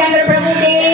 down to Purple Game.